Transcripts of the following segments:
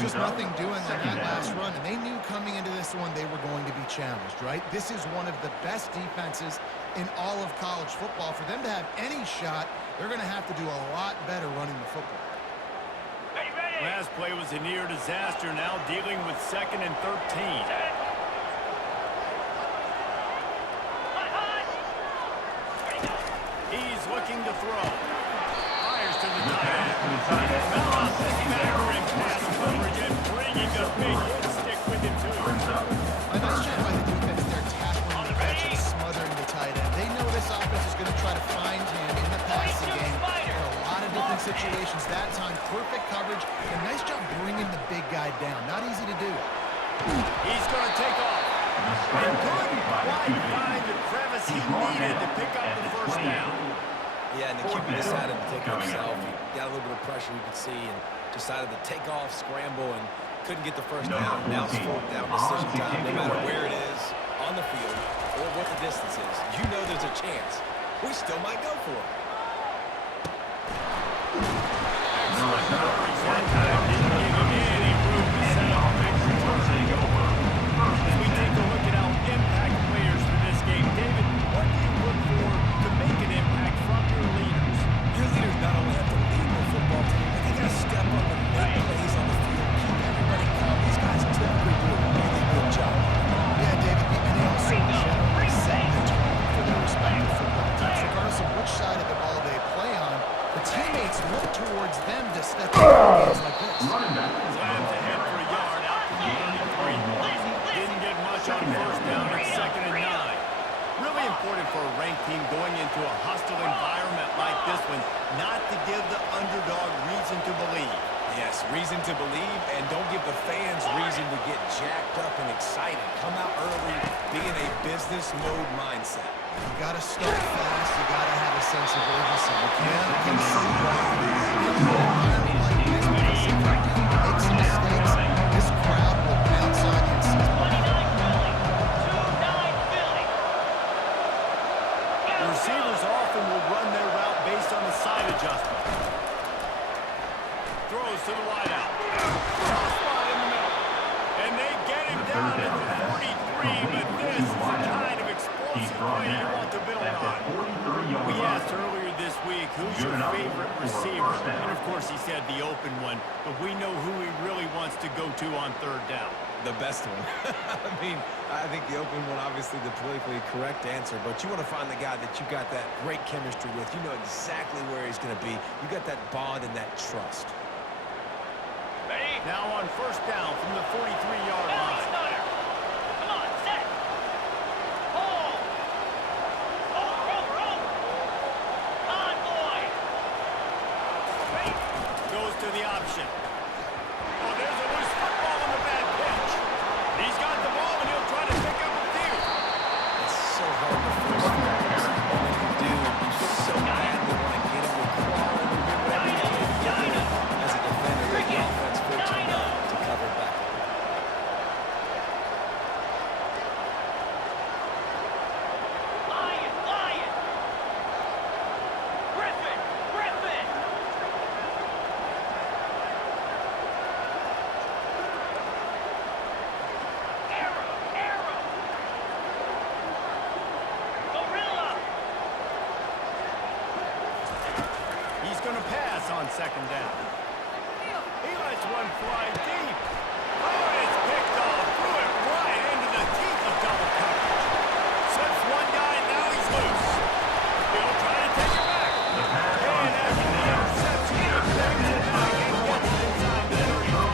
just nothing doing on that last run, and they knew coming into this one they were going to be challenged, right? This is one of the best defenses in all of college football. For them to have any shot, they're going to have to do a lot better running the football. Last play was a near disaster, now dealing with 2nd and 13. He's looking to throw. Fires to the tight end. Now this backer in pass coverage and bringing a big hit stick with him too. A nice job by the defense there, tackling the catch and smothering the tight end. They know this offense is going to try to find him in the passing game. There are a lot of different situations that time. Perfect coverage and nice job bringing the big guy down. Not easy to do. He's going to take off. And couldn't quite find the crevice he needed to pick up the first down. Yeah, and the QB decided to take it himself. He got a little bit of pressure, you could see, and decided to take off, scramble, and couldn't get the first down. Now it's 4th down decision time. No matter where it is on the field or what the distance is, you know there's a chance. We still might go for it. Excellent coverage that time. Didn't give him any room to set up a big return. As we take a look at our impact players for this game, David, what do you look for to make an impact from your leaders? Your leaders not only have to lead the football team, but they got to step up and make plays on the field, keep everybody calm. These guys typically do a really good job. Yeah, David, and they also generally set the tone for their respective football teams. Regardless of which side of the ball they play on, the teammates look towards them to step up in games like this. Slams ahead for a yard out to the 33. Didn't get much on first down at 2nd and 9. Really important for a ranked team going into a hostile environment like this one, not to give the underdog reason to believe. Yes, reason to believe, and don't give the fans reason to get jacked up and excited. Come out early, be in a business mode mindset. You got to start fast. You got to have a sense of urgency. You can't concede like this because if you make some mistakes, this crowd will bounce on you and seize the ball. The receivers often will run their route based on the side adjustment. Throws to the wideout. Soft spot in the middle. And they get him down at the 43, but this is the kind of explosive play you want to build on. We asked earlier this week, who's your favorite receiver? And of course he said the open one, but we know who he really wants to go to on 3rd down. The best one. I mean, I think the open one, obviously the politically correct answer, but you want to find the guy that you got that great chemistry with. You know exactly where he's going to be. You got that bond and that trust. Now on first down from the 43-yard line. Come on, set. Hold. Roll. Convoy. Goes to the option. Oh, there's a loose football on the bad pitch. He's got the ball, and he'll try to pick up a few. It's so hard to force things. And when you do, you so badly want to get him to crawl and do whatever you can to get there. As a defender, the offense fortunate enough to cover it back up. Lion. Griffin. Arrow. Gorilla. He's going to pass on 2nd down. He lets one fly deep. Oh, it's picked off. Threw it right into the teeth of double coverage. Slips one guy, now he's loose. He'll try to take it back. And after the interception, he brings it back and gets it inside the 35.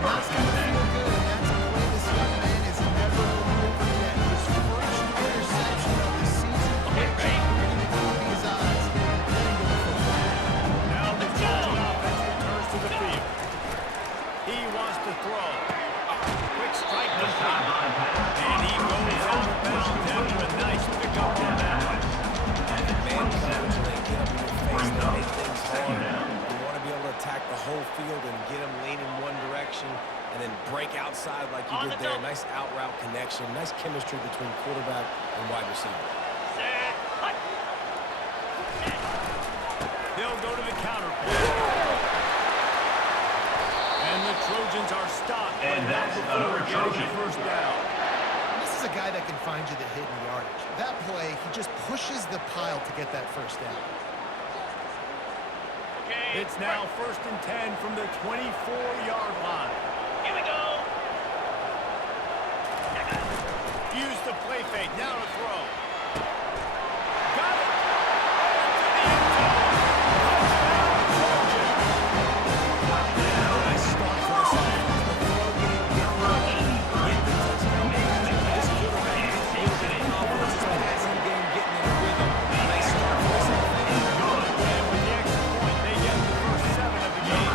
That's going to feel good, and that's a play this young man is never going to forget. His first interception of the season. His eyes getting to the football. Now the Georgia offense returns to the field. He wants to throw. Quick strike to him. And he goes out of bounds after a nice pickup on that one. Man coverage, when they get up in your face, they make things hard. You want to be able to attack the whole field and get them leaning one direction and then break outside like you did there. Nice out route connection, nice chemistry between quarterback and wide receiver. Set. Hut. They'll go to the counter play. And the Trojans are stopped. And that's another Trojan. First down. This is a guy that can find you the hidden yardage. That play, he just pushes the pile to get that first down. Okay. It's now 1st and 10 from the 24-yard line. Here we go. Use the play fake. Now to throw. Got it. Nice start for this offense. The throw game, get running, get the touchdown pass. This quarterback is building confidence. His passing game getting in a rhythm. Nice start for this offense. And with the extra point, they get the first 7 of the game.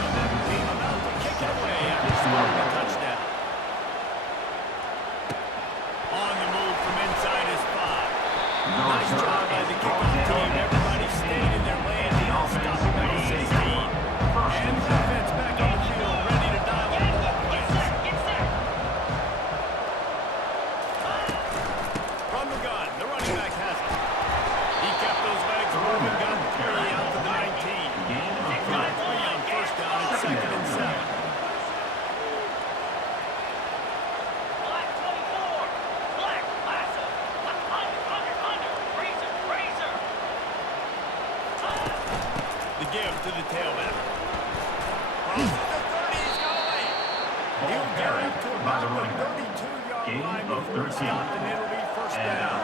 About to kick it away after scoring a touchdown. On the move from inside his 5. Nice job by the kickoff team. Everybody stayed in their lane. They all stopped by the 16. And the defense back on the field, ready to dial up ball plays. Get set. From the gun, the running back has it. He kept those legs moving, got 3 out to the 19. Got 3 on first down at 2nd and 7. Black 24. Black, Lassa. Under. Razor. The give to the tailback. Crosses the 30, he's got away. He'll get up to about the 32-yard line before he's stopped, and it'll be first down.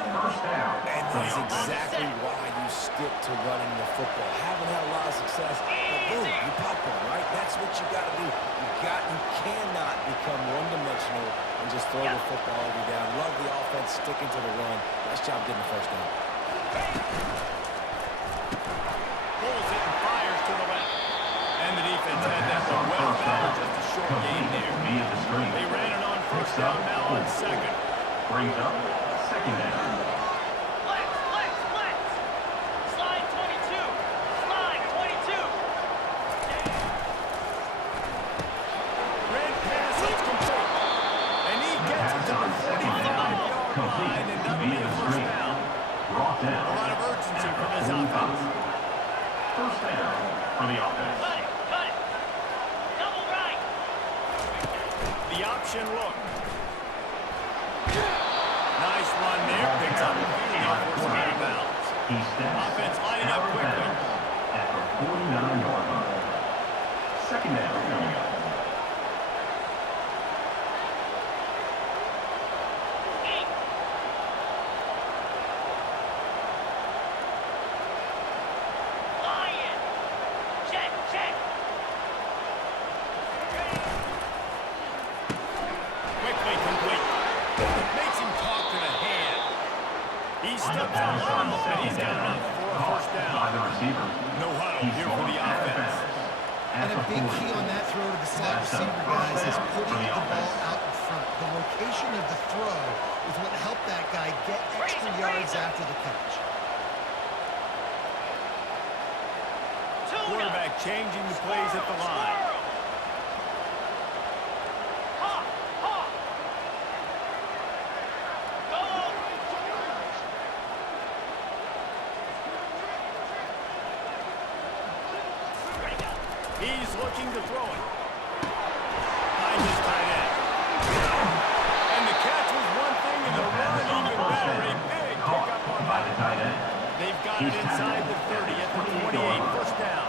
And that's exactly why you stick to running the football. Haven't had a lot of success, but boom, you pop one, right? That's what you got to do. You cannot become one-dimensional and just throw the football every down. Love the offense sticking to the run. Nice job getting the first down. Pulls it and fires to the left. And the defense had that one well covered, just a short gain there. They ran it on first down now on 2nd. Brings up 2nd down. Flex. Slide 22. Red pass, it's complete. And he gets it to the 45-yard line, and that'll be a first down. Brought A down. lot of urgency for this offense. First down for the offense. Cut it. Double right. The option look. Nice run there. Picks up the field goal for some out of bounds. He steps Offense lining up quickly. at the 49-yard line. 2nd down coming up. Lion. Check. Quickly complete. Makes him talk to the hand. He steps out long, but he's got enough for a first By down. the receiver. No huddle here for the offense. And a big key on that throw to the slot receiver, guys, is putting the ball out in front. The location of the throw is what helped that guy get extra yards after the catch. Quarterback changing the plays at the line. He's looking to throw it. Behind his tight end. And the catch was one thing, and the run even better. A big pickup on By that. the tight end. They've got it inside the 30 at the 28. First down.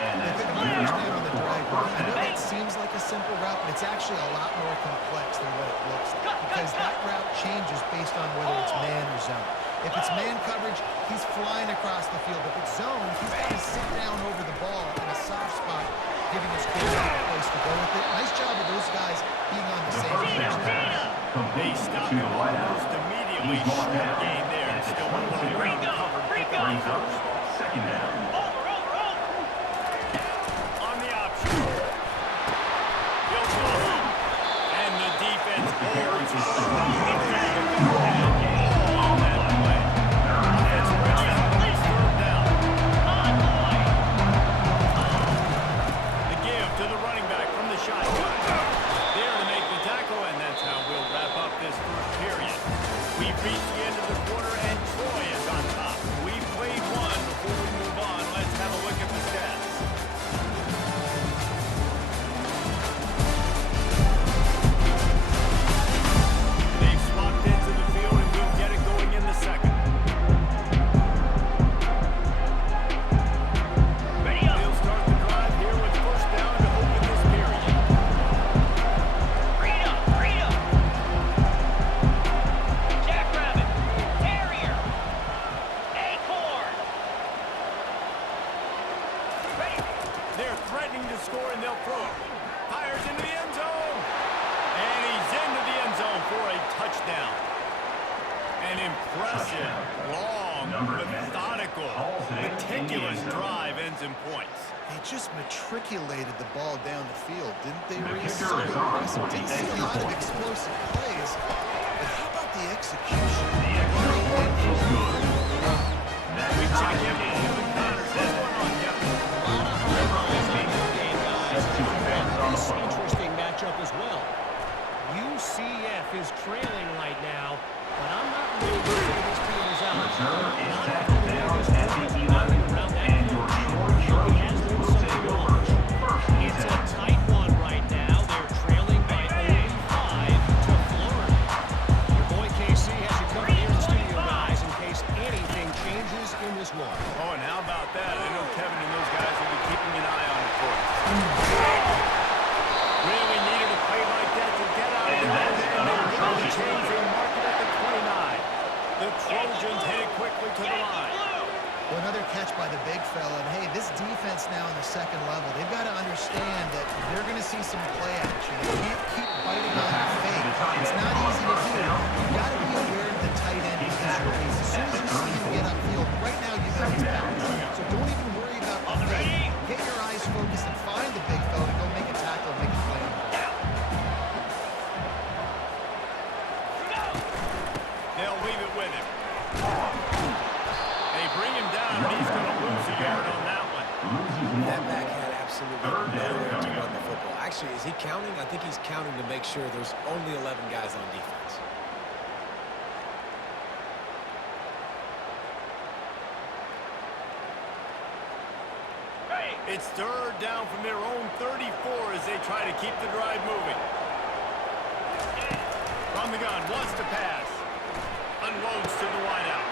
And They that's pick up the first down on the drive. I know that seems like a simple route, but it's actually a lot more complex than what it looks like, because that route changes based on whether it's man or zone. If it's man coverage, he's flying across the field. If it's zone, he's got to sit down over the ball in a soft spot, giving his quarterback a place to go with it. Nice job of those guys being on the same page. They stop him almost immediately. Short gain there. And still a little ground to cover. Pick up brings up first. 2nd down. On the option. He'll toss it. And the defense holds on that play. Offense breaks out on this 3rd down. The give to the running back from the shotgun. There to make the tackle, and that's how we'll wrap up this first period. We've reached the end of the quarter, and Troy is on top. We've played one. Before we move on, let's have a look at the stats. impressive, long, methodical, meticulous drive ends in points. They just matriculated the ball down the field, didn't they, The Reese? kicker So is off impressive. for the Didn't see a extra lot of point. explosive plays, but how about the execution? The extra point is good. We check in with Kevin Connors. What's going on, Kevin? Set to advance on the This football. interesting matchup as well. UCF is trailing right now, but I'm not really going to say this team is out. Return is Not tackled after the down way this at team the is 11, moving around that and your field. short Really has Trojans been will something take to over. watch. First and It's a 10. tight one right now. They're trailing by only 5 to Florida. Your boy KC has you covered here in the studio, guys, in case anything changes in this one. Oh, and how about that? I know Kevin and those guys will be keeping an eye on it for us. Really needed a play like that to get out of And there. that's And another they Trojan. change and mark it at the 29. The Trojans hit it quickly to the line. Well, another catch by the big fella. And hey, this defense now in the second level, they've got to understand that they're going to see some play action. They can't keep biting on the fake. It's not easy to do. You've got to be aware of the tight end because your piece. As soon as you see him get upfield, right now you know he's back. So don't even worry about the fake. Get your eyes focused and find the big fella and go make a tackle and make a play. They'll leave it with him. They bring him down, and he's going to lose a yard on that one. Loses That one. back had absolutely Third down nowhere to coming run up. the football. Actually, is he counting? I think he's counting to make sure there's only 11 guys on defense. It's third down from their own 34 as they try to keep the drive moving. From the gun, wants to pass. Unloads to the wideout.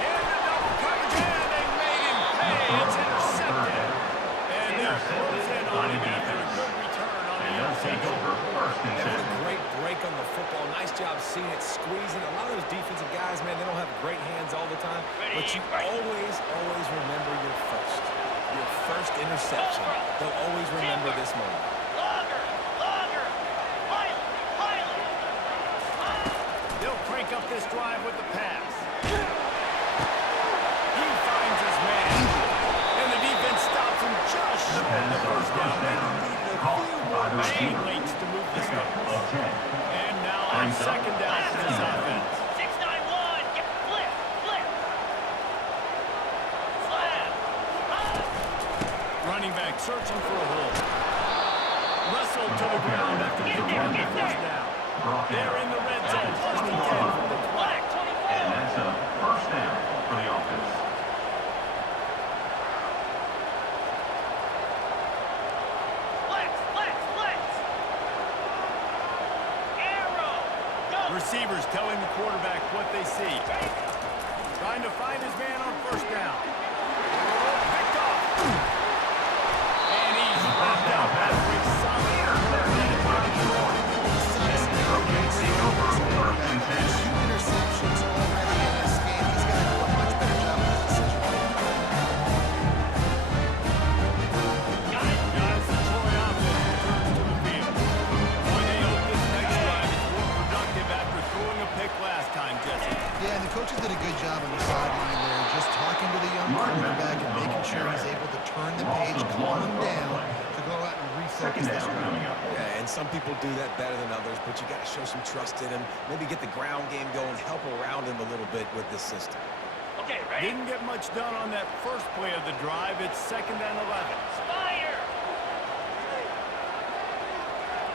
And the double coverage, and they made him pay. It's intercepted. And they'll close in on him after a good return on the And they'll take interception. over first and They had 10. a great break on the football. Nice job seeing it, squeezing. A lot of those defensive guys, man, they don't have great hands all the time. But you always remember your first. Your first interception. They'll always remember this moment. Longer. Pilot. They'll crank up this drive with the pass. He finds his man. And the defense stops him just The short of pass the on first down. first down. They Caught needed a by the few receiver. more late to move the Pickup sticks. of 10. And now on second down for this offense. 691. Get flip. Slab. Running back searching for a hole. Wrestled to the ground after picking up the first down. Brought They're down in the red at zone. the First and 10 21. from the 20. Black 24. And that's a first down for the offense. Flex. Arrow. Go. Receivers telling the quarterback what they see. Trying to find his man on first down. Picked off. And he's wrapped up after a solid Take over first and 10. Two interceptions already in this game. He's got to do a much better job with his decision. Guys, the Troy offense returns to the field. Boy, they hope this next drive is more productive after throwing a pick last time, Jesse. Yeah, and the coaches did a good job on the sideline there, just talking to the young quarterback and making sure he's able to turn the page, calm him down to go out and refocus Second this down coming drive. up. Yeah, and some people do that better than others, but you got to show some trust in him. Maybe get the ground game going, help around him a little bit with this system. Okay, ready? Didn't get much done on that first play of the drive. It's second and 11. Spider.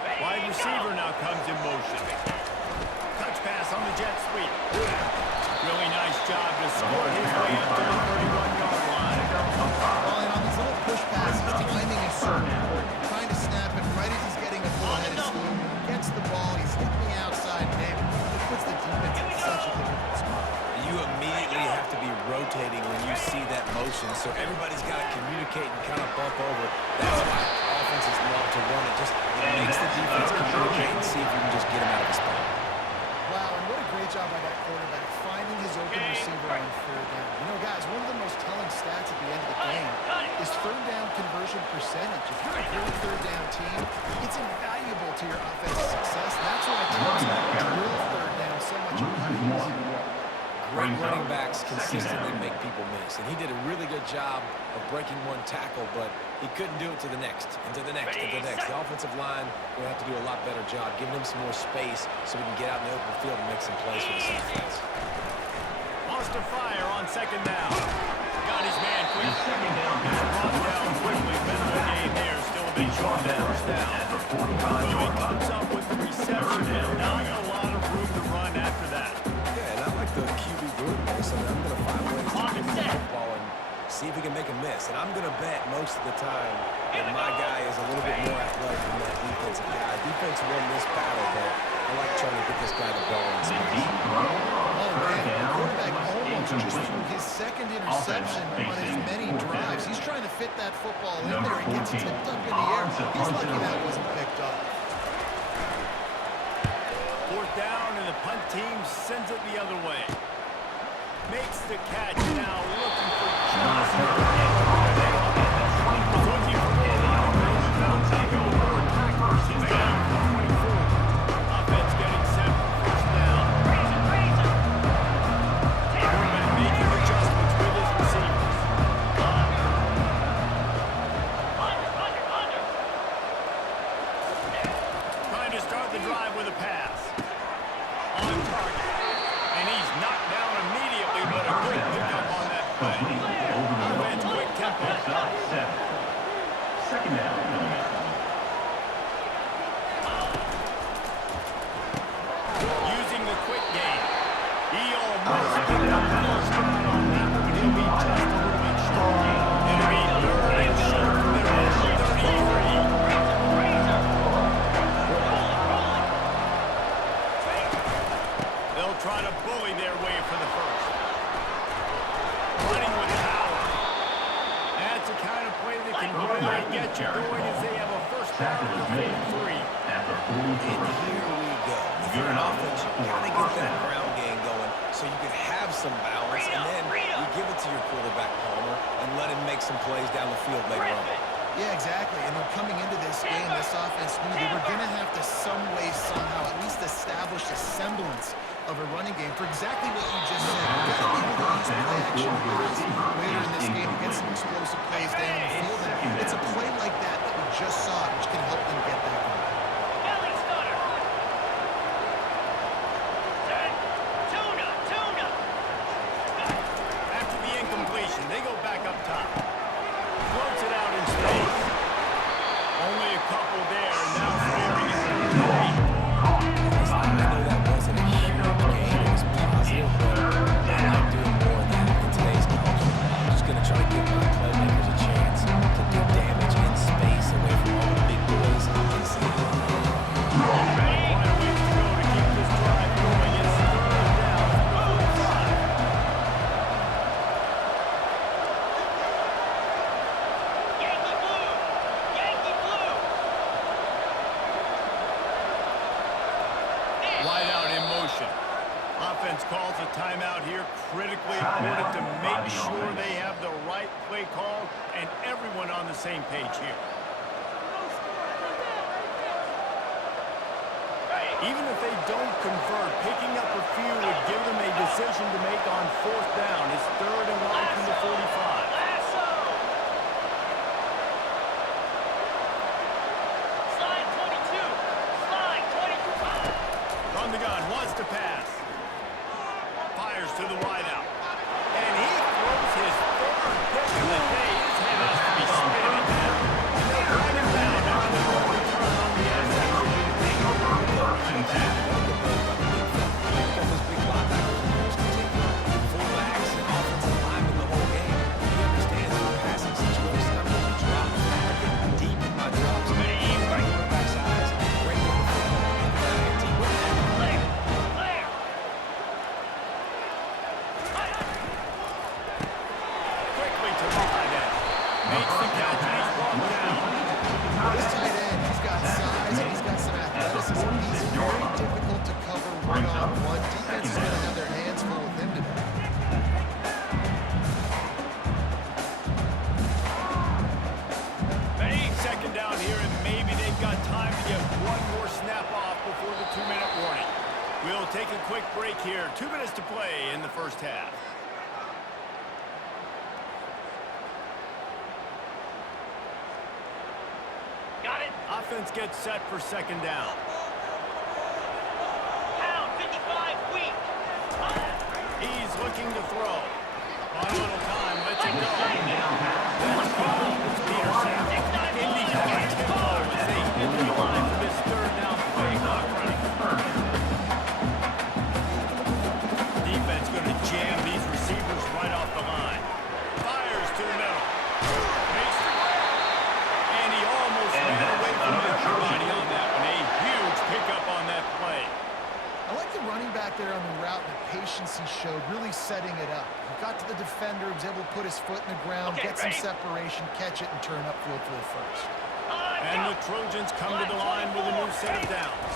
Ready, Wide go. receiver now comes in motion. Touch pass on the jet sweep. Really nice job to score his way up to the 31-yard line. Well, and on these little push passes, timing is so important. You're trying to snap it right as he's getting a full head of steam. He gets the ball, he's hitting the outside, man. It puts the defense in such a difficult spot. You immediately have to be rotating when you see that motion, so everybody's got to communicate and kind of bump over. That's why offenses love to run it. It makes the defense communicate and see if you can just get him out of his spot. Wow, and what a great job by that quarterback, finding his open receiver on third down. You know, guys, one of the most telling stats at the end of the game is third down conversion percentage. If you're a great third down team, it's invaluable to your offensive success. That's why teams drill third down so much more. Loses one. Great Great running backs consistently make people miss, and he did a really good job of breaking one tackle, but he couldn't do it to the next, and to the next, and to the next. The offensive line will have to do a lot better job giving him some more space so we can get out in the open field and make some plays for this offense. Lost to fire on second down. Got his man quick. Second down. Brought down quickly. Middle of the game there. Still a bit short of first down. So he comes up with the reception, but not a lot of room to run after that. Yeah, and I like the QB group, so I'm going to find ways to give him the football and see if he can make a miss. And I'm going to bet most of the time that my guy is a little bit more athletic than that defensive guy. Defense won this battle, but I like trying to get this guy the ball in space. Oh, man, the quarterback almost just threw his second interception on as many drives. He's trying to fit that football in there. It gets tipped up in the air. He's lucky that wasn't picked up. Fourth down, and the punt team sends it the other way. Makes the catch now, looking for just looking for more tackles. He's down to 24. Offense getting set for first down. Quarterback making adjustments with his receivers. Trying to start the drive with a pass. On target. And he's knocked down immediately, but a good pickup on that play. Offense quick tempo. Second down. Using the quick game. He almost picked up the first down on that, but he'll be just a little bit short. It'll be third and short from their own 33. They'll try to bully their way for the first. Running with power. That's the kind of play that can really get you going as they have a first down at the 43. At the And here we go. If you're an offense, you got to get that ground game going so you can have some balance, and then you give it to your quarterback, Palmer, and let him make some plays down the field later on. Yeah, exactly. And they're coming into this game, this offense knew they were going to have to some way, somehow, at least establish a semblance of a running game for exactly what you just said. You've got to be able to use play action plays later in this game to get some explosive plays down the field. And it's a play like that that we just saw, which can help them get that going. After the incompletion, they go back up top. Floats it out in space. Only a couple there, and now sparing it through the lane. I know that wasn't a huge game. It was positive, but I like doing more of that in today's college football. I'm just going to try to give my playmakers a chance to do damage in space away from all the big boys inside. Quite a ways to go to keep this drive going. It's third down from the 45. Yankee blue! Yankee blue! Wide out in motion. Offense calls a timeout here, critically important to make sure they have the right play call and everyone on the same page here. Even if they don't convert, picking up a few would give them a decision to make on fourth down. It's third and long from the 45. Lasso! Slide 22! Slide 22! From the gun, wants to pass. Fires to the wideout. And he throws his third pick of the day. His head has to be spinning. And they'll drag him down after the return on the interception. Fullbacks and offensive linemen the whole game. He understands the passing situation. I'm going to drop. I'm getting deep in my drops. Quarterback's eyes. Breaking the football. Clear! Clear! Quickly to the tight end. Makes the catch and he's brought down. This tight end, he's got size and he's got some athleticism. He's very difficult to cover one-on-one. Defense is going to have their hands full with him today. Second down here, and maybe they've got time to get one more snap off before the 2-minute warning. We'll take a a quick break here. 2 minutes to play in the first half. Got it. Offense gets set for second down. Pound 55 weak. He's looking to throw. On a little time, let's it go. It's Peterson. Indy got tempo as they hit the line for this third down play clock running. Defense going to jam these receivers right off the line. Fires to the middle. Makes the grab. And he almost ran away from everybody on that one. A huge pickup on that play. I like the running back there on the route, the patience he showed, really setting it up. He got to the defender, was able to put his foot in the ground, Okay, get some ready? separation, catch it, and turn upfield for the first. And the Trojans come to the line with a new set of downs.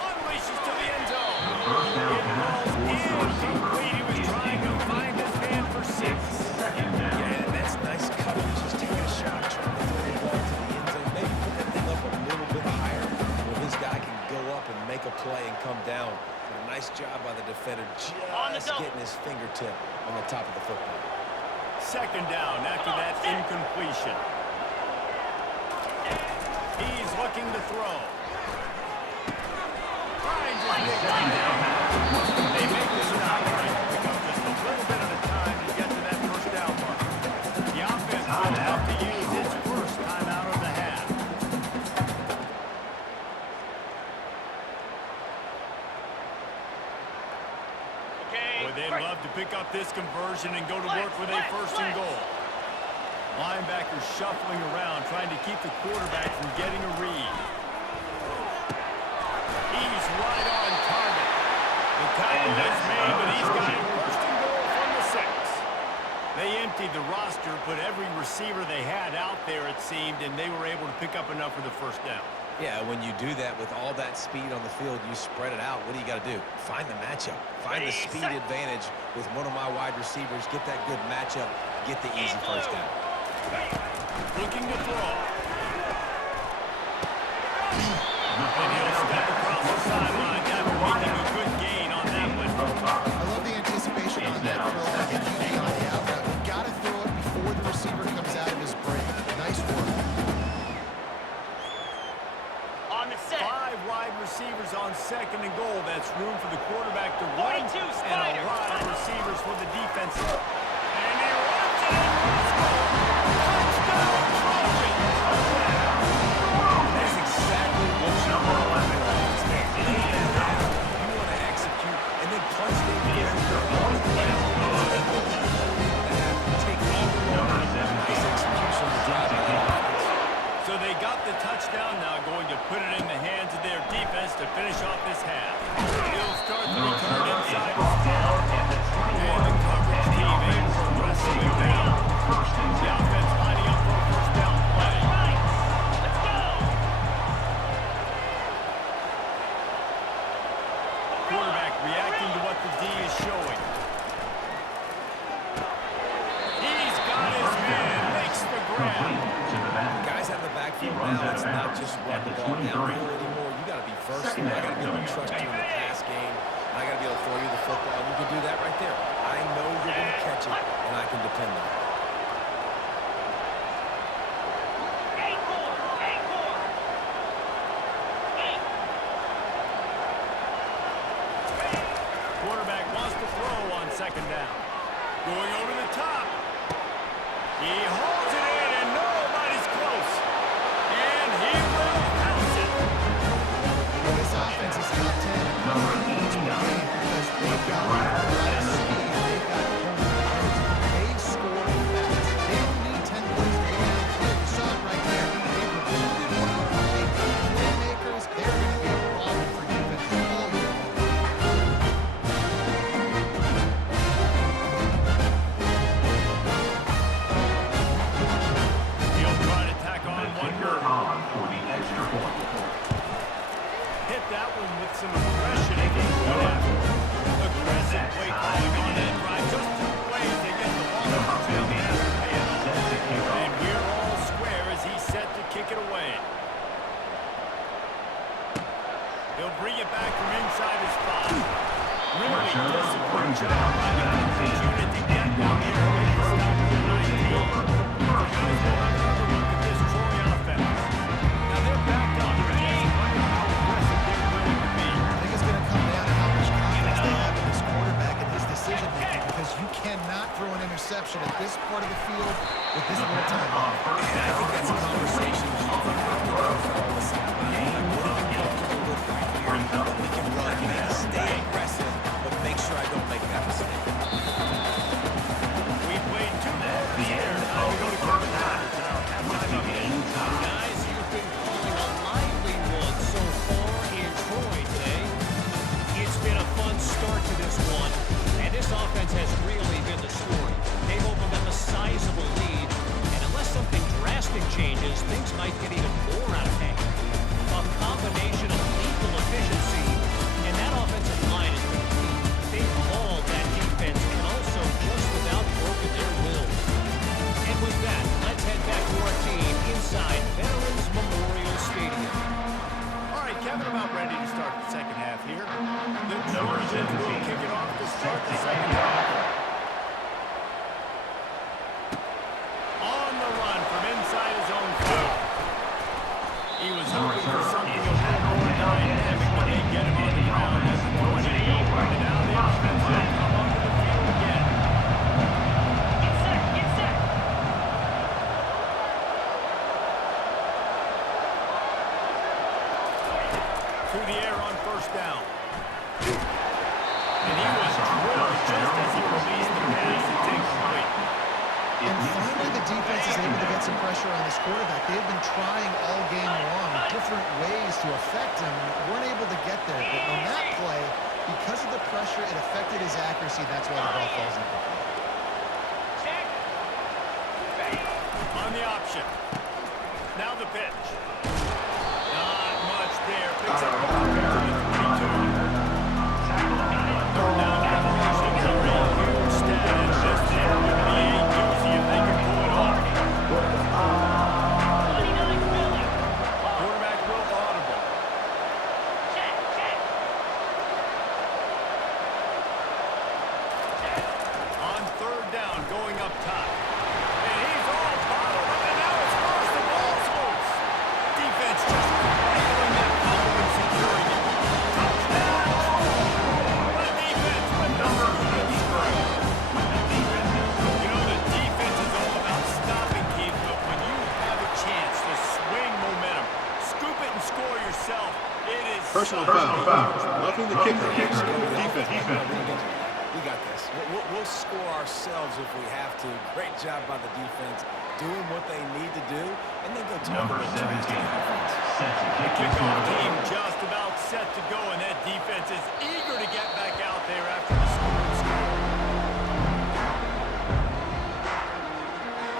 Unleashes to the end zone. First down It pass falls for the receiver. incomplete. He was trying to find his man for 6. Second down. Yeah, that's nice coverage. Just taking a shot, trying to throw the ball to the end zone. Maybe put that thing up a little bit higher where this guy can go up and make a play and come down. But a nice job by the defender On the just double. getting his fingertip on the top of the football. Second down after that incompletion. He's looking to throw. Finds his big man. They make this a high right. Pick up just a little bit at a time to get to that first down mark. The offense will have to use its first time out of the half. Okay. Boy, they'd love to pick up this conversion and go to work with a first and goal. Linebacker shuffling around, trying to keep the quarterback from getting a read. He's right on target. The tackle is made, but he's got it first and goal from the 6. They emptied the roster, put every receiver they had out there, it seemed, and they were able to pick up enough for the first down. Yeah, when you do that with all that speed on the field, you spread it out. What do you got to do? Find the matchup. Find the speed advantage with one of my wide receivers. Get that good matchup. Get the easy first down. Looking to throw. And he'll step across the sideline after making a good gain on that one. I love the anticipation on that throw. I think he'll be on the out route. You got to throw it before the receiver comes out of his break. Nice work. On the set. 5 wide receivers on second and goal. That's room for the quarterback to run 42 and a Spider. lot of receivers for the defense. And he runs it in. Touchdown, Trojans! That's exactly what you want. You want to execute and then punch them physically on the ground. Take all the moment. Nice execution to drive by the offense. So they got the touchdown, now going to put it in the hands of their defense to finish off this half. He'll start the return inside the 10. And the coverage team able to wrestle him down. The offense lining up for a first down play. Right. Let's go. Quarterback reacting to what the D is showing. He's got his man, makes the grab. To the back. Guys out of the backfield now, it's not just run the ball downfield anymore. You got to be versatile. I got to be able to trust you in the pass game. And I got to be able to throw you the football. And you can do that right there. I know you're going to catch it, and I can depend on it. Quarterback wants to throw on second down. Going over the top. He holds it in, and nobody's close. And he will pounce it. This offense is top 10 in Number each 89. game because they've got a lot of speed. They've got home runs. They score fast. They don't need 10 points to go downfield. You saw it right there. They recruited well. They've got playmakers. They're going to be a problem for defense all year long. pressure brings it job out by the defense 17. unit to get down here and make the stop to the 19. First Guys, we'll down. have another look at this Troy offense. Now they're backed up. Just wonder how aggressive they're willing to be. I think it's going to come down to how much confidence they have in this quarterback and his decision-making, because you cannot throw an interception at this part of the field with this little time left. And I think that's a conversation you have to go on the sideline. What are you comfortable with right here? That we can run, maybe stay aggressive, but make sure I don't make that mistake. We played 2 That's the quarters here. end Now of we go to first Kevin half. Adams in our halftime The update. game time. Guys, you've been calling a lively one so far in Troy today. It's been a fun start to this one, and this offense has really been the story. They've opened up a sizable lead, and unless something drastic changes, things might get even more out of hand. A combination of lethal efficiency, and that offensive line has been key. They've mauled that defense and also just about broken their will. And with that, let's head back to our team inside Veterans Memorial Stadium. All right, Kevin, about ready to start the second half here. The Number Trojans will 17. kick it off to start the Set the second game. half. On the run from inside his own 5. He was hoping for something a little more dynamic, but they get him on the ground at the 20. And now the offense will come onto the field again. Get set, get set. Through the air on first down. And he was drilled just as he released the pass. It's incomplete. And finally, the defense is able to get some pressure on this quarterback. They've been trying all game long different ways to affect him. Weren't able to get there. But on that play, because of the pressure, it affected his accuracy. That's why the ball falls incomplete. Check. On the option. Now the pitch. Not much there. Picks up the ball to the 22. Third down completions are a huge stat in this one. It would be a doozy if they could pull it off. 29 Philly. Quarterback will audible. Check, check. On third down, going up top. And he's all bottled up, and now it's first. The ball's loose. Defense just rifling that ball and securing it. Touchdown! The defense with number 3. You know, the defense is all about stopping teams, but when you have a chance to swing momentum, scoop it and score yourself, it is Personal such a foul. huge play. Roughing the kicker. Defense. We got this. We'll score ourselves if we have to. Great job by the defense, doing what they need to do, and then go talk Number about 17. drastic offense. Set to kick this Kickoff one team away. just about set to go, and that defense is eager to get back out there after the score.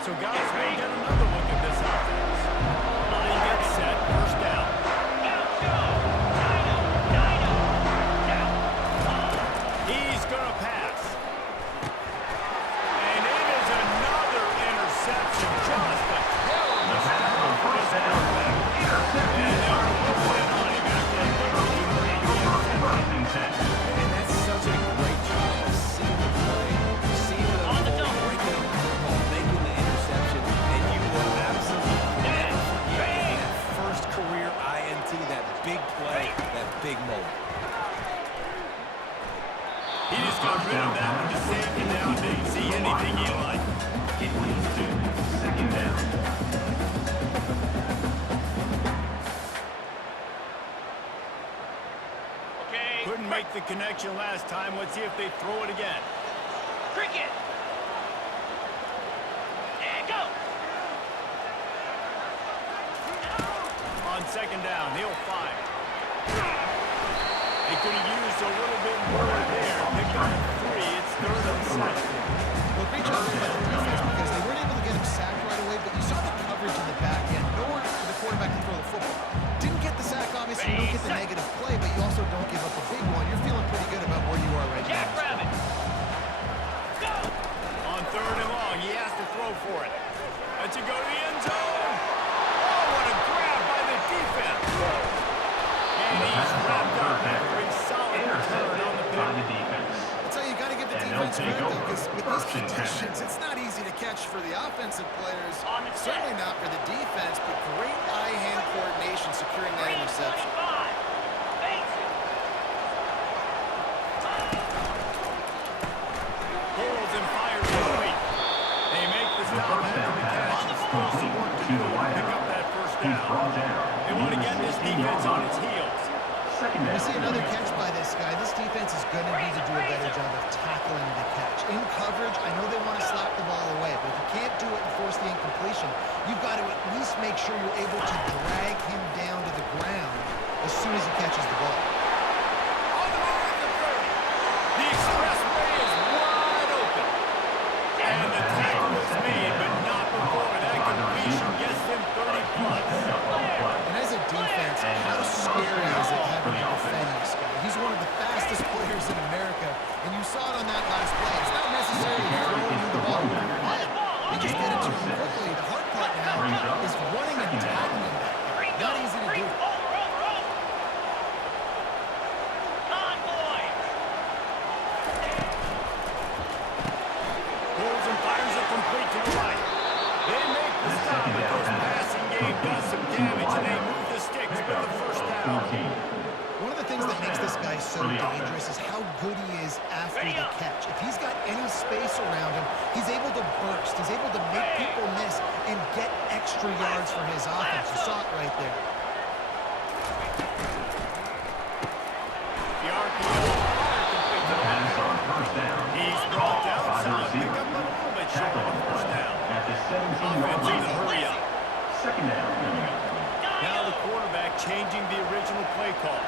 So guys, we'll get another look at this offense. Line gets set, first down. He's gonna pass. And it is another interception. Just a terrible The pass start on for first this down. quarterback. And they'll close in on him after a good return on the interception. First and 10. And that's such a great job of seeing the play, seeing the On the ball, double. breaking the football, making the interception, and you will absolutely never forget that first career INT, that big play, that big moment. He just got rid of that with the safety down. Didn't see anything he liked. It leads to second down. Okay. Couldn't make the connection last time. Let's see if they throw it again. Cricket. And go. On second down, he'll fire. They could have used a little bit more there. Picked up 3. It's third and 7. Well, great job by the defense, because they weren't able to get him sacked right away, but you saw the coverage in the back end. Nowhere for the quarterback to throw the football. Didn't get the sack, obviously. You don't get the negative play, but you also don't give up a big one. You're feeling pretty good about where you are right now. Jackrabbit. Go. On third and long, he has to throw for it. Lets it go to the end zone. Oh, what a grab by the defense. And The he's pass on wrapped up third after a down. solid return on the Intercepted by pick. the defense. it's good, though, because with these conditions, it's not easy to catch for the offensive players. Certainly not for the defense, but great eye-hand coordination securing that interception. Pulls and fires complete. They make the stop after the catch. Still some work to do to pick up that first down. They want to get this defense on its heels. We see another catch by this guy. This defense is going to need to do a better job of tackling the catch. In coverage, I know they want to slap the ball away, but if you can't do it and force the incompletion, you've got to at least make sure you're able to drag him down to the ground as soon as he catches the ball. On the move at the 30. The expressway is wide open. And the tackle is made, but not before that completion gets them 30+. And as a defense, how scary is it having to defend this guy? He's one of the fastest players in America, and you saw it on that last play. It's not necessarily throwing you the ball over your head. They just get it to him quickly. The hard part now is running and tackling that guy. Not easy to do. Pulls and fires it complete to the right. They make the stop, but this passing game does some damage, and they move the sticks with the first down. One of the things that makes this guy so dangerous is how good he is after the catch. If he's got any space around him, he's able to burst. He's able to make people miss and get extra yards for his offense. You saw it right there. The RPO fire complete to the right. He's brought down some, pick up a little bit short of the first down. Offense in a hurry up. Second down coming up. Now the quarterback changing the original play call.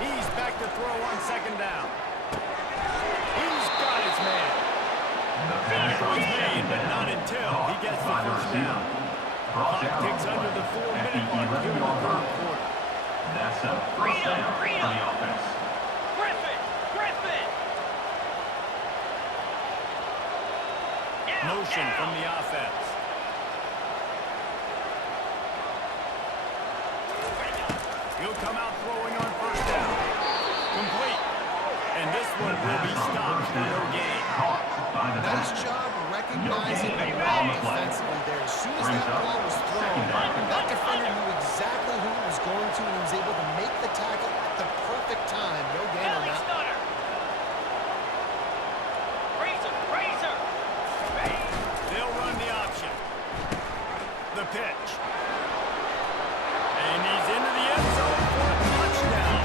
He's back to throw on second down. He's got his man. The tackle is made, but not until he gets the first down. Clock ticks under the 4-minute mark here in the third quarter. That's a first down for the offense. Motion from the offense. He'll come out throwing on first down. Complete. And this one will be stopped for no gain. Nice job recognizing the ball defensively there. As soon as that ball was thrown, that defender knew exactly who he was going to, and he was able to make the tackle at the perfect time. No gain on that. They'll run the option. The pitch. And he's into the end zone for a touchdown.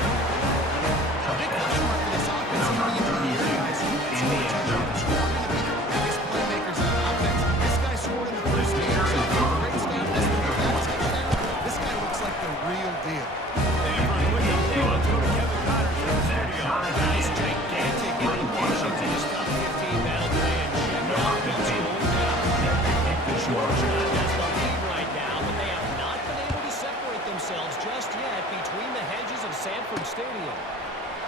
A big question mark for this offense coming into the year, guys. Who can score a touchdown? Who's going to be the biggest playmakers on offense? This guy scored in the first game, so it's a great start. That touchdown, this guy looks like the real deal. They run with him. Let's go to Kevin Connors in the studio. Guys, gigantic implications in his top 15 battle today, and check out what's going down. The Georgia has the lead right now, but they have not been able to separate themselves just yet between the hedges of Sanford Stadium.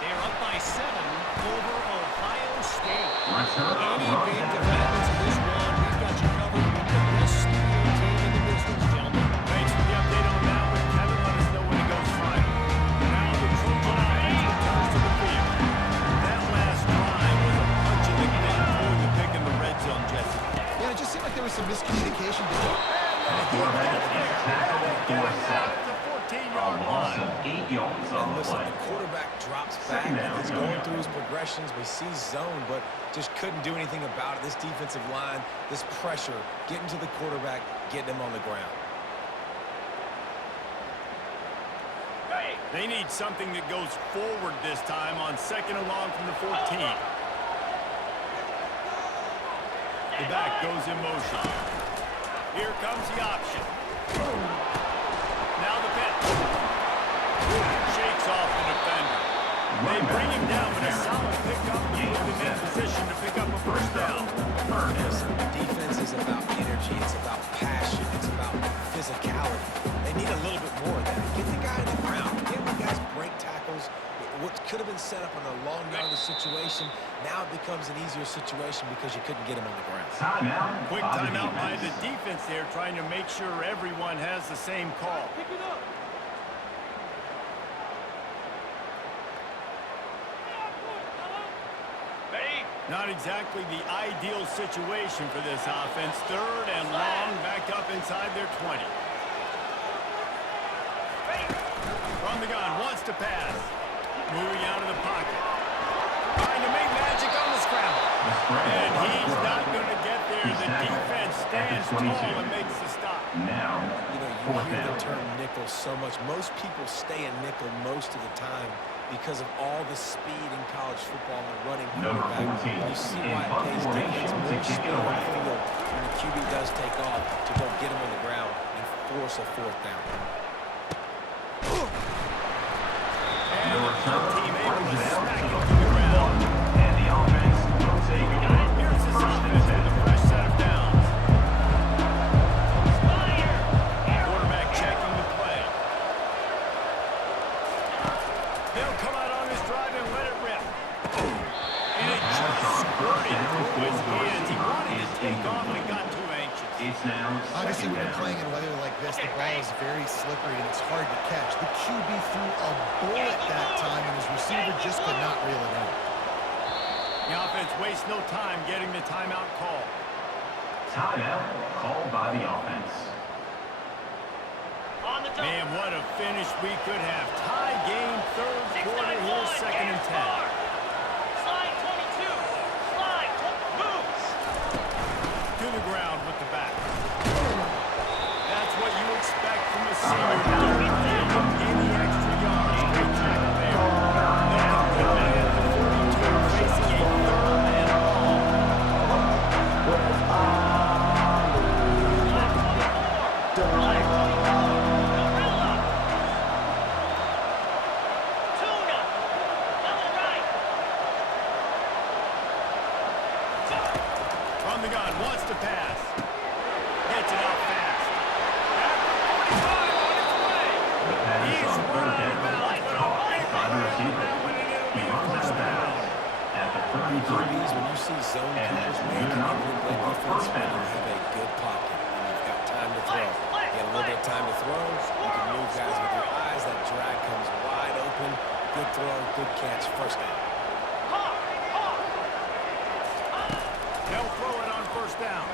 They're up by 7 over Ohio State. Any big developments in this one, we've got you covered with the best studio team in the business, gentlemen. Thanks for the update on that one, Kevin. Let us know when it goes final. Now the Trojan offense returns to the field. That last drive was a punch in the gut toward the pick in the red zone, Jesse. Yeah, it just seemed like there was some miscommunication there. The 14-yard line. 8 yards on And the listen, play. the quarterback drops back. Second down. He's going through his progressions. We see zone, but just couldn't do anything about it. This defensive line, this pressure, getting to the quarterback, getting him on the ground. They need something that goes forward this time on second and long from the 14. The back goes in motion. Here comes the option. Now the pitch. Shakes off the defender. They bring him down, but a solid pickup to put him in position to pick up a first down. Listen, defense is about energy. It's about passion. It's about physicality. They need a little bit more of that. Get the guy on the ground. Get the guys break tackles. what could have been set up in a long yardage situation, now it becomes an easier situation because you couldn't get him on the ground. Timeout. Quick timeout by the defense there, trying to make sure everyone has the same call. Pick it up. Ready? Not exactly the ideal situation for this offense. 3rd and long, backed up inside their 20. From the gun, wants to pass. Moving out of the pocket. Trying to make magic on the scramble. And he's not going to get there. The defense stands tall and makes the stop. Now, You know, you hear the term nickel so much. Most people stay in nickel most of the time because of all the speed in college football and the running Number quarterback. 14 You see in why it pays formation defense to more kick it skill on away. the field when the QB does take off to go get him on the ground and force a 4th down. And the the return team able brings to it out smack to it the to the ground. 41, and the offense will take over. Here's this First and offense with a 10. fresh set of downs. Fire. Quarterback checking the play. They'll come out on this drive and let it rip. And it just squirted through his hands. He wanted to take off and got too anxious. It's now Obviously, second when you're down. playing in weather like this, the ball is very slippery and it's hard to catch. The QB threw a bullet that time, and his receiver just could not reel it in. The offense wastes no time getting the timeout call. Timeout called by the offense. On the double. Man, what a finish we could have. Tie game, 3rd quarter. Here's 2nd and 10. Slide 22. Slide. Moves. To the ground with the back. That's what you expect from a senior. Don't give him any extra yards. Great tackle there. They'll come to the line at the 42, facing a 3rd and long. Slide 24. Gorilla. Tuna. Double right. From the gun, wants to pass. Gets it out fast. At the 45 on its way. The pass He's on run 3rd out of down. bounds, but a Caught big by the play on receiver. that one, and it'll He be a runs out first of down. bounds at the 33. QBs, when you see zone And coverage, that's man, good can enough you play for a defense first when down. you have a good pocket and you've got time to throw. You get a little bit of time to throw, you can move guys with your eyes, that drag comes wide open, good throw, good catch, first down. They'll throw it on first down.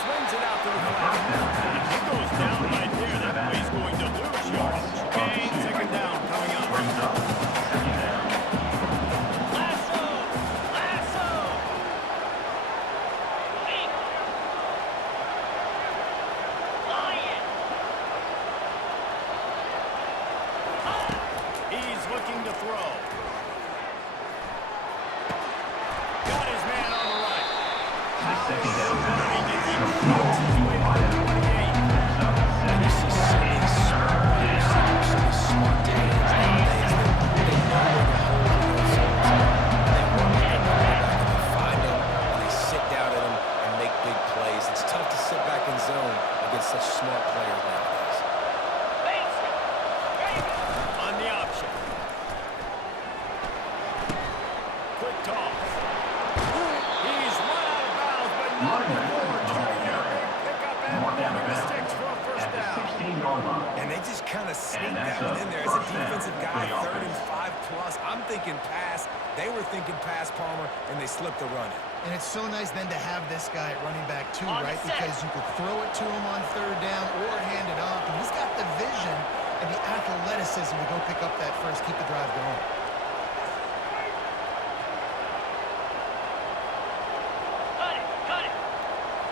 Swings it out to the flat. He goes down right there. That play's going to lose yards. Gain, 2nd down coming up. Brings up second down. Lasso. Lasso. Eight. Lion. He's looking to throw. Got his man on the right. The second down He pass. gets his way to the 28. You see so many smart players, so many smart tight ends nowadays that they know where the holes in those zones are, and they work with their quarterback, and they find them, and they sit down at them and make big plays. It's tough to sit back in zone against such smart players nowadays. Base. Ready. On the option. Quick toss. He's run out of bounds, but not before turning a big pickup and Mark down moving the the sticks for a first at the down. 16-yard line. And they just kind of sneak And that's that one a in there. As a first down defensive for guy, the 3rd and offense. 5 plus. I'm thinking pass. They were thinking pass, Palmer, and they slipped the run in. And it's so nice then to have this guy at running back too, On the right? set. Because you could throw it to him on 3rd down or hand it off. And he's got the vision and the athleticism to go pick up that first, keep the drive going. Cut it. Cut it.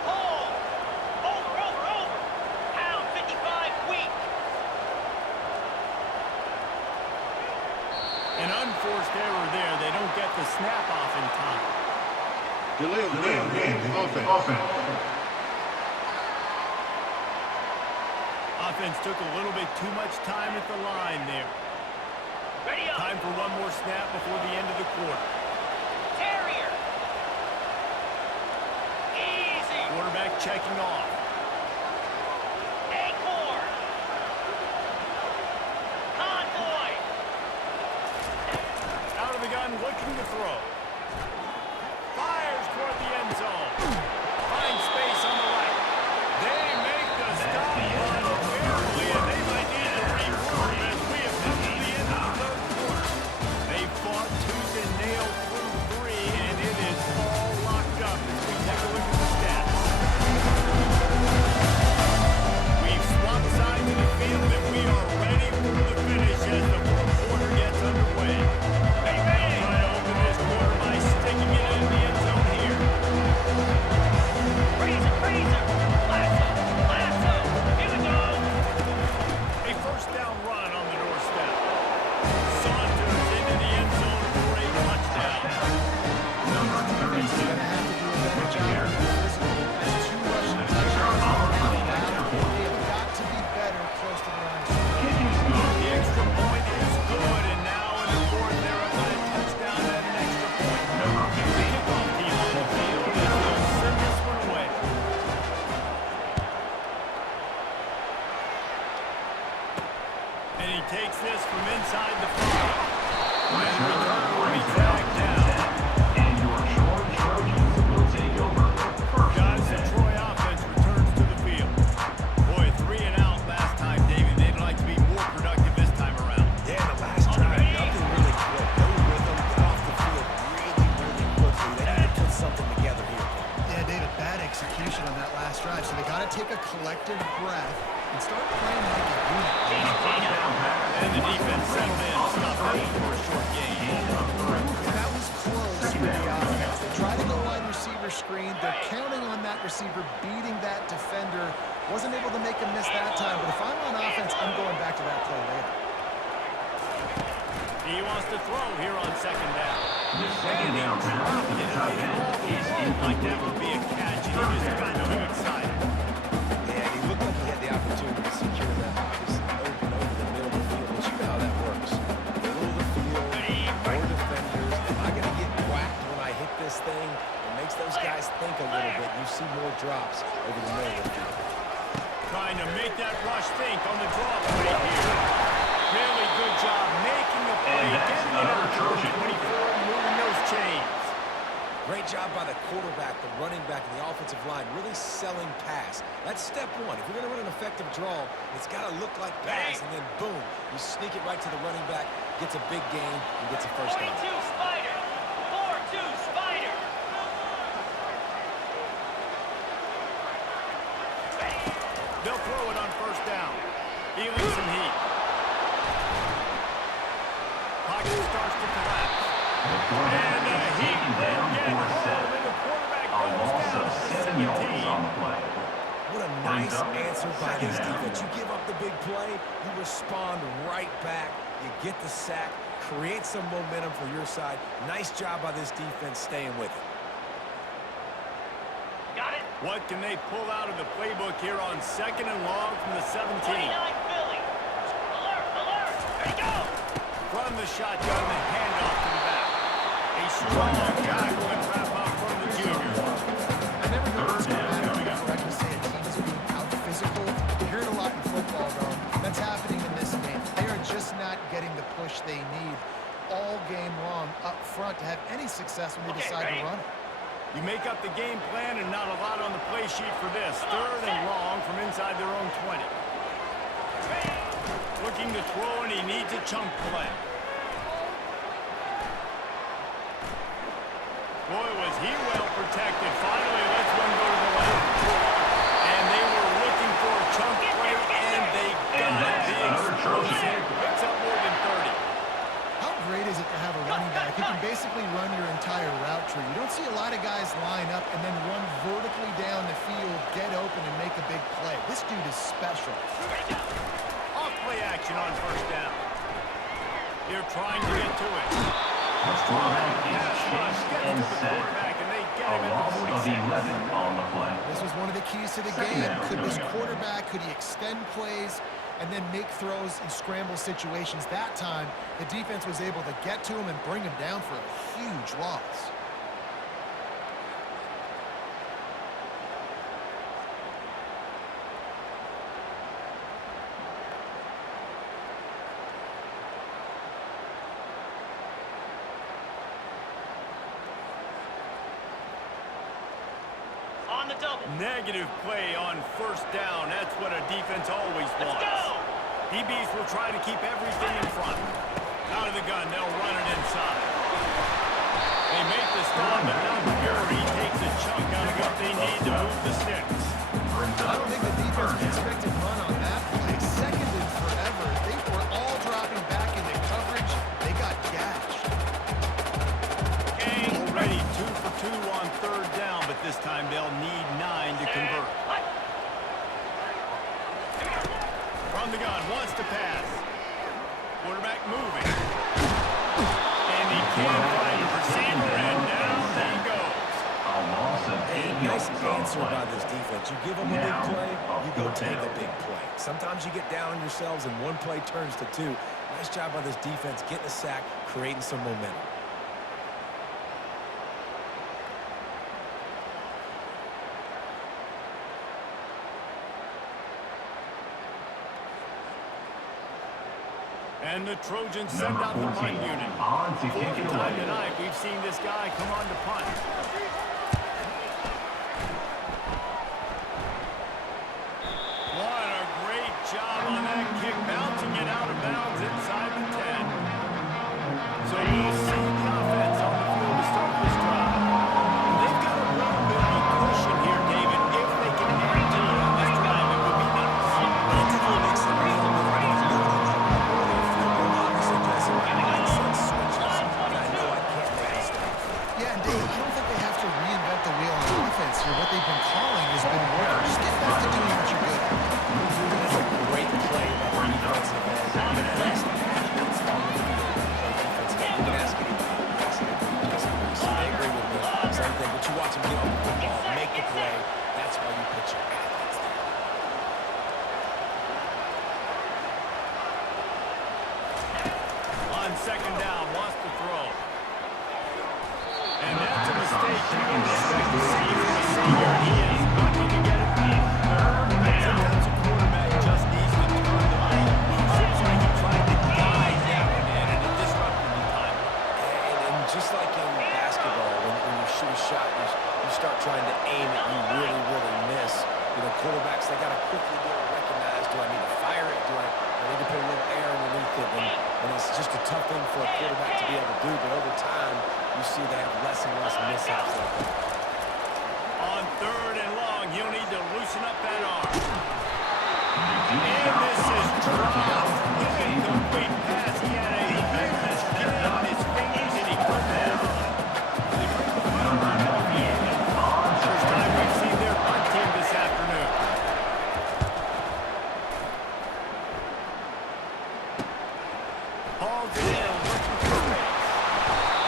Hold. Over. Pound 55 weak. An unforced error there. They don't get the snap off in time. Delay of game, offense. Offense took a little bit too much time at the line there. Ready up. Time for one more snap before the end of the quarter. Terrier. Easy. Quarterback checking off. Acorn. Looking to throw. Fires toward the end zone. Finds space on the right. They make the stop run barely, and they might need to regroup as we have come to the end of the third quarter. They fought tooth and nail through 3, and it is all locked up as we take a look at the stats. We've swapped sides of the field, and we are ready for the finish as the fourth quarter gets underway. They'll try to open this quarter by sticking it in the end zone here. Razor, razor. Lasso, lasso. Here we go. A first down run on the doorstep. Saunders into the end zone for a touchdown. Number 32. Gonna have to do a better job of being physical. That's 2 rushing touchdowns. They have got to be better close to the line of scrimmage. Kicking is good. The extra point is good, and now in the fourth, they're up by a touchdown and an extra point. Number The 50. kickoff team on the field as they'll send this one away. And he takes this from inside the 5. And the return will be tagged down. And your Troy Trojans will take over. Guys, the Troy offense returns to the field. Boy, 3 and out last time, David. They'd like to be more productive this time around. Yeah, the last drive, nothing really quick. No rhythm, got off the field really, really quickly. They need to put something together here. Yeah, David, bad execution on that last drive, so they got to take a collective breath and start playing like a unit. And the defense settled in, stopped that for a short gain. And that was close for the offense. They try to go wide receiver screen. They're counting on that receiver beating that defender. Wasn't able to make a miss that time, but if I'm on offense, I'm going back to that play later. He wants to throw here on second down. The second down pass to the tight end is Like that incomplete. would be a catch, and he just got too excited. Yeah, he looked like he had the opportunity to secure that. Just open over the middle of the field, but you know how that works. Middle of the field, more defenders. Am I going to get whacked when I hit this thing? It makes those guys think a little bit. You see more drops over the middle of the field. Trying to make that rush think on the draw play here. Really good job making a play, And that's getting it another out to the Trojan. 24 and moving those chains. Great job by the quarterback, the running back, and the offensive line, really selling pass. That's step 1. If you're going to run an effective draw, it's got to look like pass, and then boom, you sneak it right to the running back, gets a big gain, and gets a first 42 down. Spider. 4-2 Spider. They'll throw it on first down. Healing some heat. Pocket starts to collapse. The quarterback And is heat taken will down get for home, 7. and the quarterback A goes loss down of to 7 yards 17. on the play. What a Brings nice up answer by second this down. defense. You give up the big play, you respond right back, you get the sack, create some momentum for your side. Nice job by this defense staying with it. Got it. What can they pull out of the playbook here on second and long from the 17? 29 Philly. Alert, alert. Ready, go. From the shotgun, the handoff to the back. A strong tackle and wrap up from the junior. I never know what's going to happen before I can say a team is being out-physical. You hear it a lot in football, though. That's happening in this game. They are just not getting the push they need all game long up front to have any success when they decide to run it. You make up the game plan and not a lot on the play sheet for this. Third and long from inside their own 20. Looking to throw, and he needs a chunk play. Boy, was he well protected. Finally, lets one go to the left. And they were looking for a chunk play, and they got it. The explosive picks up more than 30. How great is it to have a running back who can basically run your entire route tree? You don't see a lot of guys line up and then run vertically down the field, get open, and make a big play. This dude is special. Off play action on first down. They're trying to get to it. The quarterback is Pass rush chased gets and to the sacked. quarterback, and they get A him at loss the of 46. 11 on the play. This was one of the keys to the Second game. down, Could this Philly. quarterback, could he extend plays and then make throws in scramble situations? That time, the defense was able to get to him and bring him down for a huge loss. the double. Negative play on first down. That's what a defense always Let's wants. go. DBs will try to keep everything in front. Out of the gun, they'll run it inside. They make the stop, but not before he takes a chunk out of what they need to move the sticks. I don't think the defense can expect to run on that play. Second and forever. They were all dropping back into coverage. They got gashed. Already 2 for 2 on third down, but this time they'll need 9 to convert. From the gun, wants to pass. Quarterback moving. And he can't find a receiver, and down he goes. A loss of 8 Nice yards on answer play. by this defense. You give them a big play, you go take a big play. Sometimes you get down on yourselves and one play turns to 2. Nice job by this defense getting a sack, creating some momentum. And the Trojans send out the punt unit. On to kick Fourth it time away. tonight, we've seen this guy come on to punt. What a great job on that kick, bouncing it out of bounds inside the 10. So we'll see the offense on the field to start this drive. They've got a little bit of a cushion here, David. If they can add to it on this drive, it would be nice. That definitely makes it a little bit of a obviously doing some mindset switches, and I know I can't make mistakes. Yeah, and Dave, I don't think they have to reinvent the wheel on offense here. What they've been calling has been working. Just get back to doing what you're good at. That's a great play by the defensive end. The best athletes on the field are defensive end. You can ask anybody. They agree with me. Same thing, but you watch them get on the football, make the play. That's why you put your athletes there. On second down, wants to throw. And that's a mistake you would expect to see from a senior. He is lucky to get it back. Sometimes a quarterback just needs to turn the ball. Seems like he tried to dive that one in, and it disrupted the time. And just like in basketball, when you shoot a shot, you start trying to aim it, you really, really miss. You know, quarterbacks, they got to quickly be able to recognize, do I need to fire it? Do I need to put a little air underneath it? And it's just a tough thing for a quarterback to be able to do, but over time, you see they have less and less mishaps like that. On third and long, he'll need to loosen up that arm. And this is dropped. Incomplete pass. He had a huge get on his fingers, and he put that on. They bring the punt back to the field. First time we've seen their punt team this afternoon. Hauls it in, looking for space.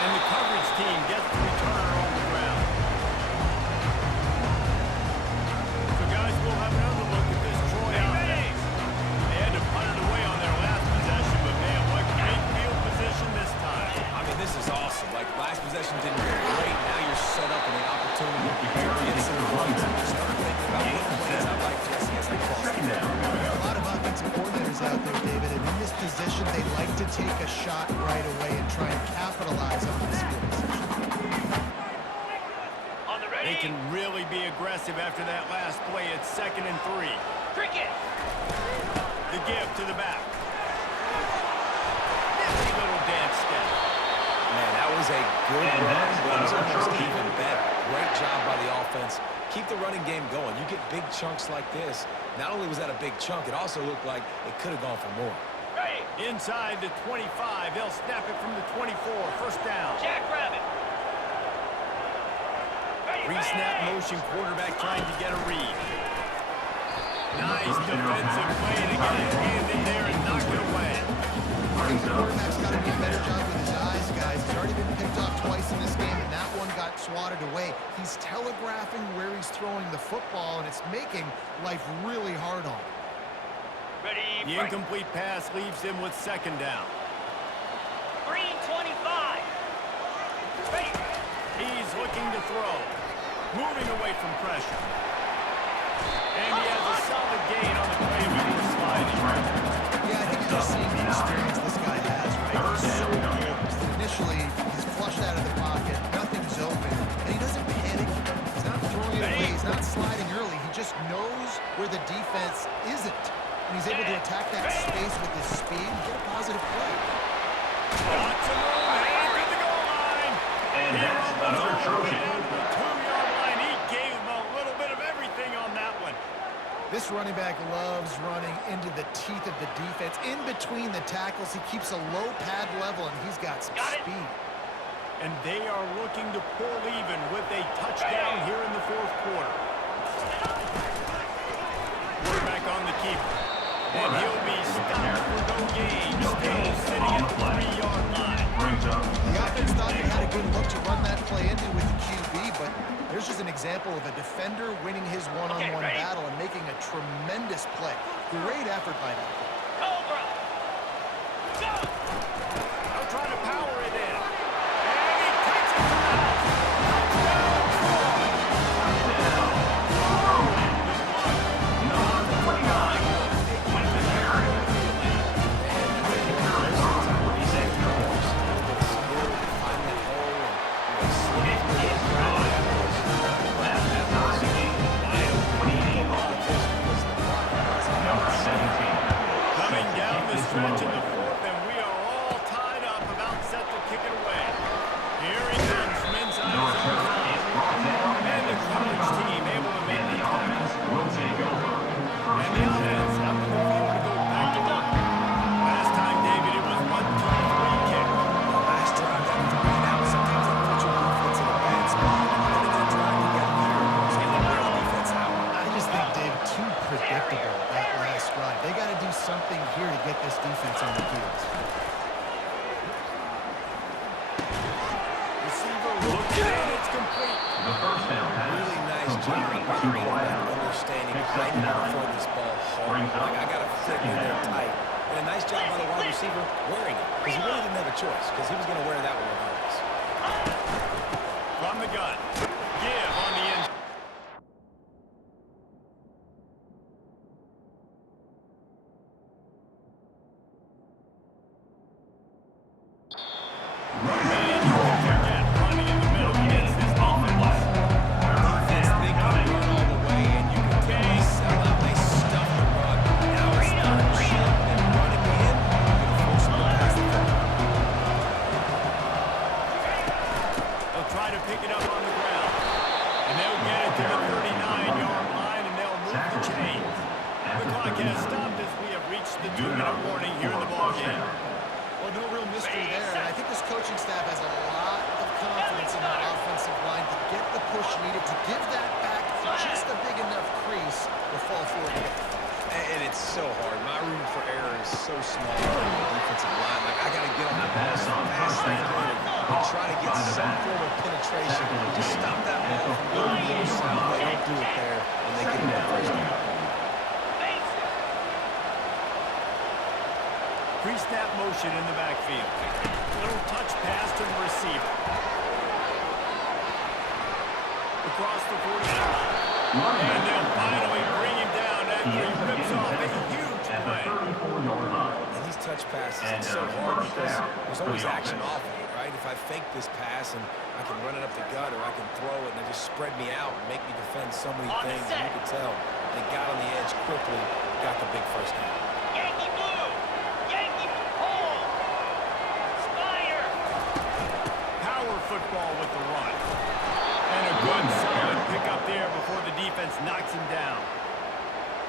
And the coverage team gets the returner on the ground. So guys, we'll have another look at this Troy offense. They had to punt it away on their last possession, but man, what great field position this time. I mean, this is awesome. Like, last possession didn't go great. Now you're set up in an opportunity to get some points and just start thinking about little plays. I like Jesse as I cross the field. A lot of offensive coordinators out there, David, and in this position, they like to take a shot right away and try and capitalize on this field position. On the They ready. can really be aggressive after that last play. It's 2nd and 3. Cricket. The give to the back. Nifty little dance step. Man, that was a good run, but it was almost even better. Great job by the offense. Keep the running game going. You get big chunks like this. Not only was that a big chunk, it also looked like it could have gone for more. Ready. Inside the 25, they'll snap it from the 24. First down. Jackrabbit. Ready. Pre-snap motion, quarterback trying to get a read. Nice defensive play to get his hand in there and knock it away. The quarterback's got to do a better job with his eyes, guys. He's already been picked off twice in this game, and that one got swatted away. He's telegraphing where he's throwing the football, and it's making life really hard on him. Ready. The Break. incomplete pass leaves him with 2nd down. Green 25. Ready. He's looking to throw. Moving away from pressure. And he has a solid gain on the play before sliding. Yeah, I think you're just seeing the experience this guy has, right? He's so focused. Initially, he's flushed out of the pocket, nothing's open, and he doesn't panic. He's not throwing it away. He's He's not sliding early. He just knows where the defense isn't. And he's able to attack that space with his speed and get a positive play. Got to move, headed to the goal line. And that's another Trojan. Down to the 2-yard line. He gave him a little bit of everything on that one. This running back loves running into the teeth of the defense. In between the tackles, he keeps a low pad level, and he's got some speed. And they are looking to pull even with a touchdown here in the fourth quarter. Quarterback on the keeper. And he'll be stopped for no gain. Still sitting at the 3-yard line. The offense thought they had a good look to run that play into with the QB, but there's just an example of a defender winning his one-on-one battle and making a tremendous play. Great effort by them. Cobra. Go. They'll try to power it in. And he takes it to the house. Touchdown, Troy. Coming down the stretch in the fourth, and we are all tied up, about set to kick it away. Here he comes from inside his own 5. And the college team able to make the tackle. And the offense out on the field to go back to work. Last time, David, it was 1-2-3 kick. Last drive, that 3 and out. Sometimes they put your defense in a bad spot. And then that drive, you got here. So you wear the defense out. I just think, Dave, too predictable that last drive. They got to do something here to get this defense on the field. Receiver looks in, it's complete. The first down pass. Really nice job Complete by to the Glenn. understanding. It's I need to second throw down. this ball hard. Brings up Like, I got to fit in there tight. And a nice job by the wide receiver wearing it. Because he really didn't have a choice. Because he was going to wear that one regardless. From the gun. Give on the end. Running in the middle against this offense. Defense thinking run all the way. And you can tell they sell out. They stuff the run. Now it's third and short. And run again. You're going to force them to pass the football. They'll try to pick it up on the ground. And they'll get it to the 39-yard line, and they'll move the chains. The clock has stopped as we have reached the 2-minute warning here in the ballgame. Well, no real mystery there, and I think this coaching staff has a lot of confidence in their offensive line to get the push needed to give that back just a big enough crease to fall forward to get the finish. And it's so hard. My room for error is so small on the defensive line. Like, I got to get on the ball as fast as I can and try to get some form of penetration. Just stop that ball from going to the south. They don't do it there, and they get the first down. Pre-snap motion in the backfield. Little touch pass to the receiver. Across the 45. And they'll finally bring him down after he rips off a huge play. And these touch passes, it's so hard because there's always action off of it, right? If I fake this pass and I can run it up the gut or I can throw it and they just spread me out and make me defend so many things, and you can tell they got on the edge quickly, got the big first down. Yankee blue. Yankee hole. Spider. Power football with the run. And a good solid pickup there before the defense knocks him down.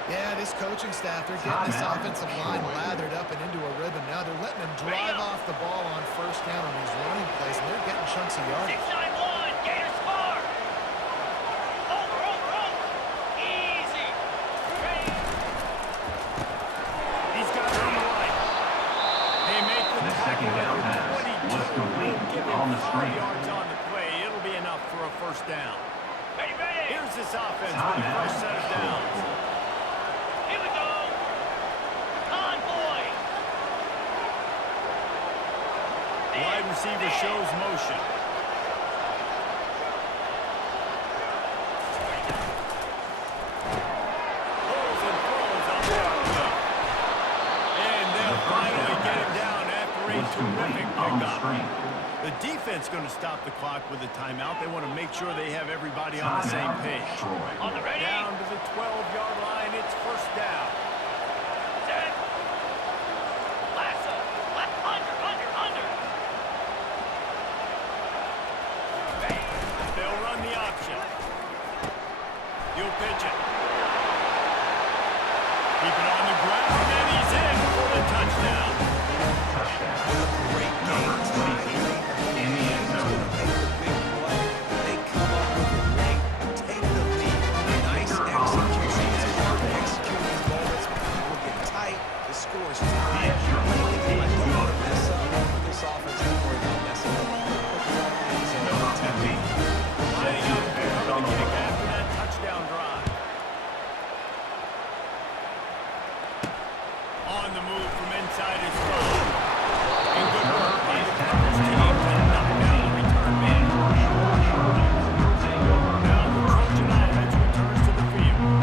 Yeah, this coaching staff, they're getting this offensive line lathered up and into a rhythm. Now they're letting him drive off the ball on first down on these running plays, and they're getting chunks of yardage. 691. Gators score. Over. Easy. Ready. He's got it on the line. They make the tackle second down at pass the 22. was complete Give on him the 5 screen. yards on the play. It'll be enough for a first down. Ready. Here's this offense with the first set of downs. Here we go. Convoy. Wide receiver shows motion. Pulls and throws on the outside. And they'll finally get him down after a terrific pickup. The defense offense going to stop the clock with a timeout. They want to make sure they have everybody on the same page. On the ready. Down to the 12-yard line. It's first down. Set. Lasso. Under. They'll run the option. You'll pitch it. Keep it on the ground, and he's in for the touchdown. Great game. In the end zone. Big play. They come up with a great, take the lead. Nice execution. It's hard to execute these moments. People get tight. The score is tied. I don't want to mess up with this offense. Don't worry about messing up. Number 15. Lining up, coming to kick after that touchdown drive. On the move from inside his goal. And good work by the Packers team to knock down the return man. Now the Trojan offense returns to the field.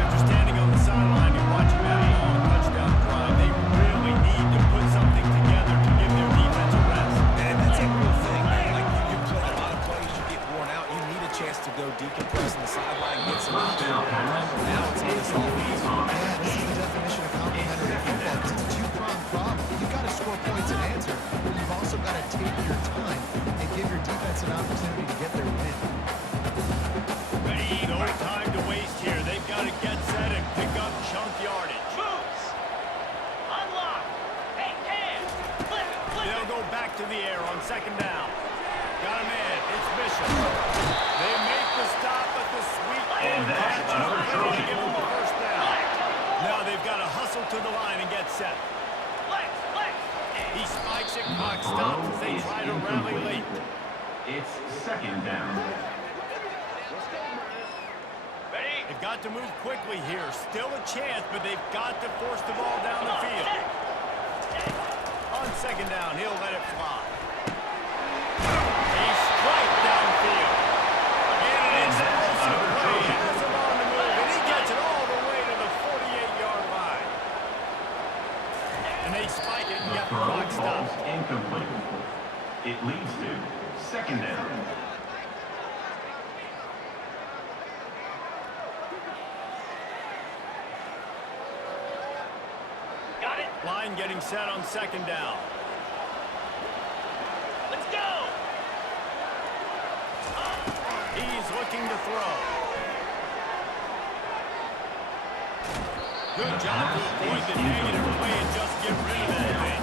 After standing on the sideline and watching that long touchdown drive, they really need to put something together to give their defense a rest. And that's a real thing, man. Like, you play a lot of plays, you get worn out. You need a chance to go decompress on the sideline, get some action. Now it's on this offense. Yeah, this is the definition of complementary football because it's a two-pronged problem. You've got to score points and answer, but you've also got to take your time and give your defense an opportunity to get their win. No time to waste here. They've got to get set and pick up chunk yardage. Moves. Unlock. Hey, Cam. Flip it. They'll go back to the air on second down. Got a man. It's Bishop. They make the stop at the sweet And that's another catch. Trojan. Give them a first down. Now they've got to hustle to the line and get set. Flex. He spikes it. Clock stops as they try to rally late. It's second down. Ready. They've got to move quickly here. Still a chance, but they've got to force the ball down the field. On second down, he'll let it fly. He strikes downfield. And an explosive play has him on the move, and he gets it all the way to the 48-yard line. And they spike it and The get the throw clock falls stopped. incomplete. It leads to second down. Got it. Line getting set on second down. Let's go. He's looking to throw. Good job to avoid the negative play and just get rid of that thing.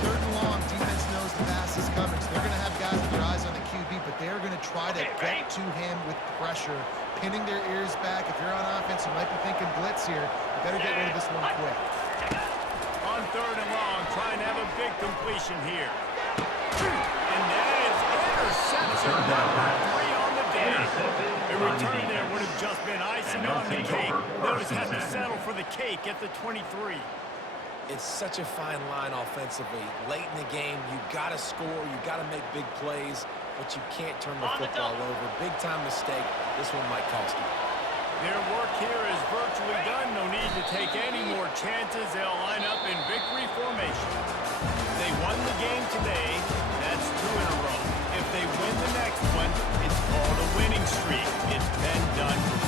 Third and long, defense knows the pass is coming, so they're going to have guys with their eyes on the QB, but they're going to try to get to him with pressure, pinning their ears back. If you're on offense, you might be thinking blitz here. You better get rid of this one quick. On third and long, trying to have a big completion here. And that is interception number 3 on the day. A return there would have just been icing on the cake. They'll just have to settle for the cake at the 23. It's such a fine line offensively. Late in the game, you got to score, you got to make big plays, but you can't turn the football over. Big-time mistake. This one might cost you. Their work here is virtually done. No need to take any more chances. They'll line up in victory formation. They won the game today. That's 2 in a row. If they win the next one, it's called a winning streak. It's been done before.